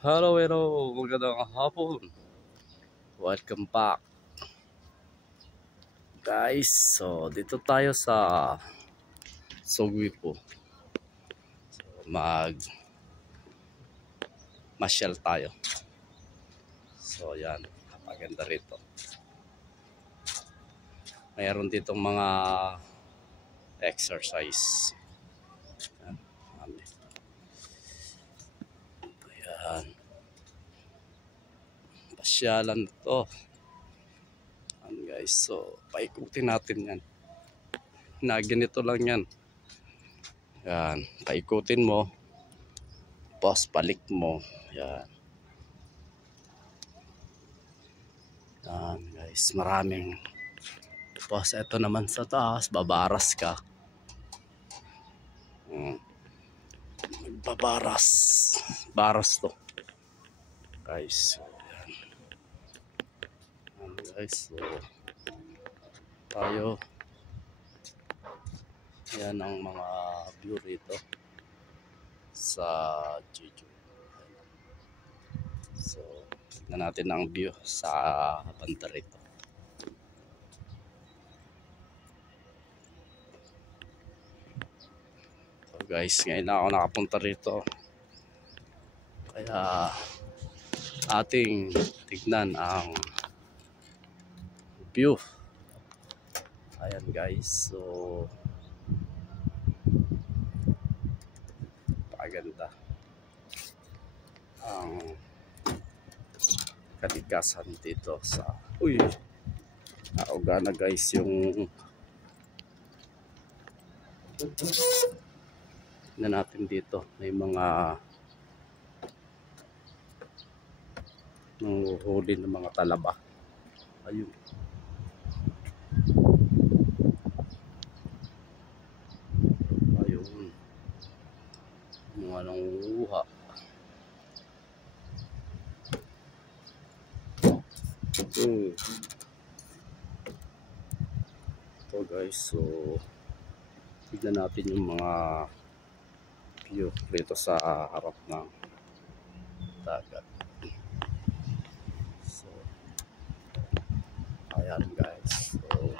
Hello, magandang hapon. Welcome back, guys. So, dito tayo sa Sugwi po. So, masyal tayo. So, yan. Napaganda rito. Mayroon ditong mga exercise. Yan. Ayan. Pasyalan to. Ayan, guys. So, paikutin natin yan. Ganito lang yan. Yan. Paikutin mo. Tapos, balik mo. Yan. Yan, guys. Maraming. Tapos, ito naman sa taas. Babaras ka. Magbabaras. Baras to. Guys. Yan, guys. So, tayo. Yan ang mga view rito sa Jeju. So, tignan natin ang view sa banda rito. So guys, ngayon na ako nakapunta rito. Kaya ating tignan ang view. Ayan guys, so paganda ang kalikasan dito sa nauga na guys yung na natin dito. May mga nanguhuli ng mga talaba. Ayun. Ayun. Mga nanguha. Ito guys, so tignan natin yung mga view dito sa harap ng dagat. So ayan guys, so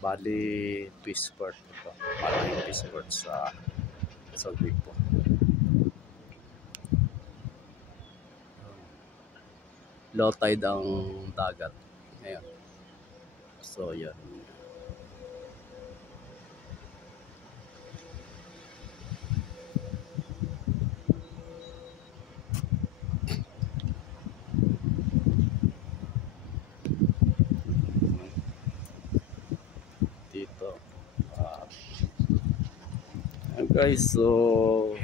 bali Peaceport ito, malaking Peaceport sa Sugwi po. Low tide ang dagat ngayon. So yan. Dito. Guys, so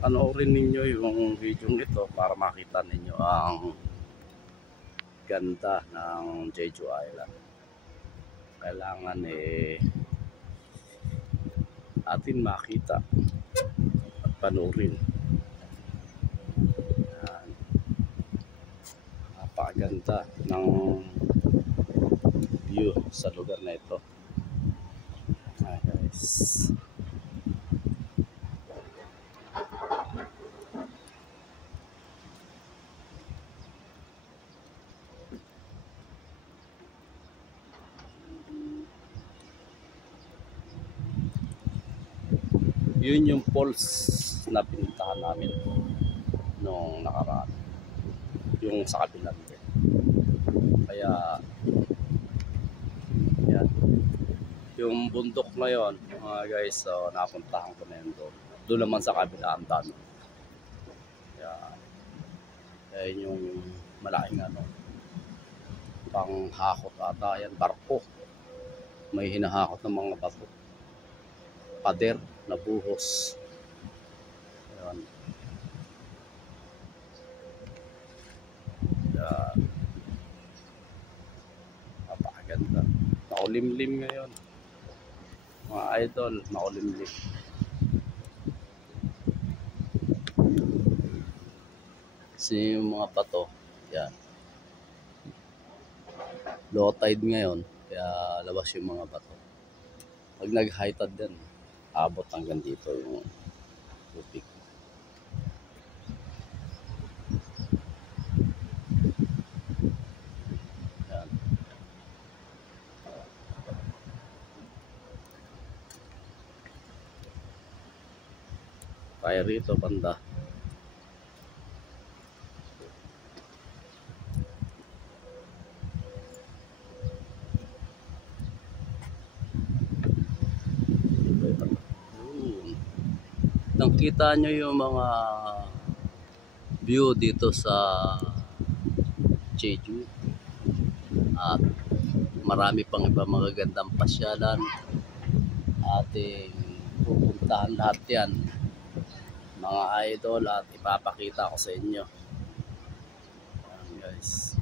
panoorin ninyo yung video ito para makita ninyo ang ganda ng Jeju Island. Kailangan atin makita at panoorin. Yan. Napakaganda ng view sa lugar na ito. Ayan guys. Yun yung falls na pinuntahan namin nung nakaraan. Yung sa kabilang din. Kaya yan. Yung bundok na yun, mga guys, so napuntahan ko na yun doon. Doon naman sa kabilang dami. Yan yung malaking panghakot ata yan, barko. May hinahakot ng mga bato. Pader na buhos. Ayan. Yan. Napakaganda. Makulimlim ngayon. Mga idol, makulimlim. Kasi yung mga bato, yan. Low tide ngayon, kaya labas yung mga bato. Pag nag-high tide din, abot hanggang dito yung tubig. tayo rito banda. Nakita nyo yung mga view dito sa Jeju at marami pang iba magagandang pasyalan ating pupuntahan lahat yan mga idol at ipapakita ko sa inyo. Ayan, guys,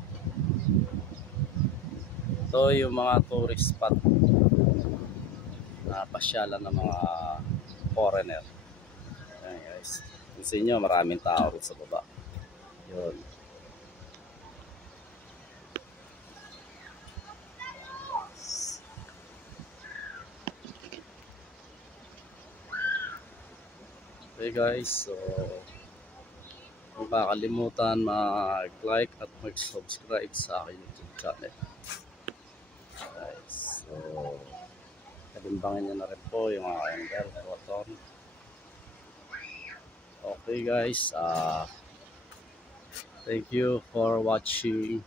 ito yung mga tourist spot na pasyalan ng mga foreigner. Ayan, guys, gusto nyo maraming tao sa baba yun. Okay guys, so huwag makakalimutan mag-like at mag-subscribe sa aking YouTube channel. Guys, so kalimbangin nyo na rin po yung aking bell button. Okay guys, thank you for watching.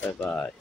Bye bye.